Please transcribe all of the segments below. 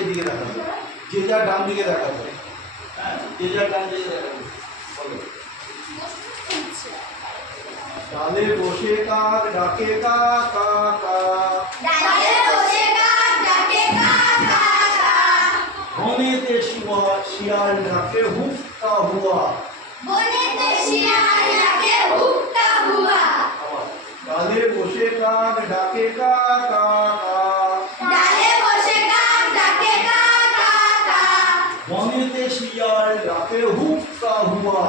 এইদিকে দেখাবে, যে যার ডান দিকে দেখাবে। হ্যাঁ, যে যার ডান দিকে দেখাবে। বলো। ডালে বসে কাক ডাকে কা কা কা, ডালে বসে কাক ডাকে কা কা কা, বনেতে শিয়াল ডাকে হুক্কা হুয়া। বনেতে শিয়াল ডাকে হুক্কা হুয়া। ডালে বসে কাক ডাকে কা কা কা, ডালে বসে কাক ডাকে কা কা কা, বনেতে শিয়াল ডাকে হুক্কা হুয়া।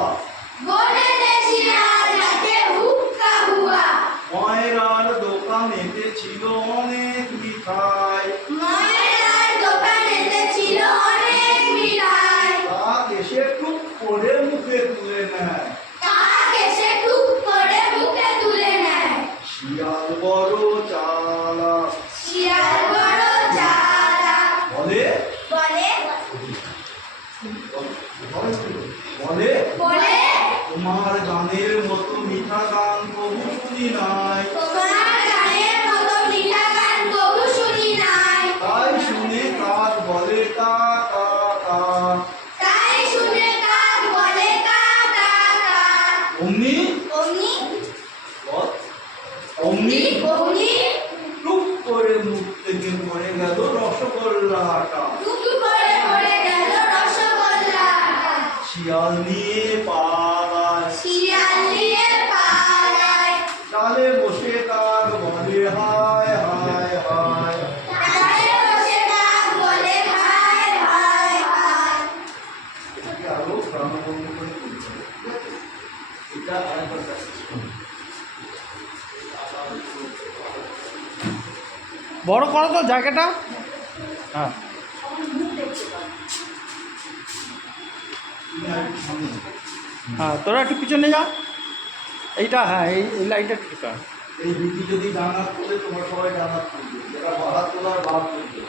বনেতে শিয়াল ডাকে হুক্কা হুয়া। ময়রার দোকানেতে ছিল অনেক মিঠাই, ময়রার দোকানেতে ছিল অনেক মিঠাই, কাক এসে টুক করে মুখে তুলে নেয়। কাক এসে টুক করে মুখে তুলে নেয়। শিয়াল বড় চালাক, শিয়াল বড় চালাক, বলে বলে বলে বলে তোমার গানের মতো মিঠা গান কবু শুনি নাই, তোমার গানের মতো মিঠা গান কবু শুনি নাই। তাই শুনে কাক বলে কা কা কা। তাই শুনে কাক বলে কা কা কা। অমনি অমনি বল, অমনি অমনি টুক করে মুখ থেকে পড়ে গেল রসগোল্লাটা। টুক করে পড়ে গেল রসগোল্লাটা। শিয়াল নিয়ে পালায়, শিয়াল নিয়ে পালায়, ডালে বসে কাক বলে হায় হায় হায়। ডালে বসে কাক বলে হায় হায় হায়। এটাকে আরো প্রাণবন্ত করে তুলতে হবে, ঠিক আছে? এটা আরেকবার practice করো। বড় করো তো জায়গাটা। হ্যাঁ, তুমি আরেকটু সামনে যাও। হ্যাঁ, তোরা একটু পিছনে যা। এইটা, হ্যাঁ, এই লাইনটা একটু ঢুকা। এই রুটি যদি ডান হাত তোলে তোমার সবাই ডান হাত তুলবে, যারা বাঁ হাত তোলার বাদ তুলবে।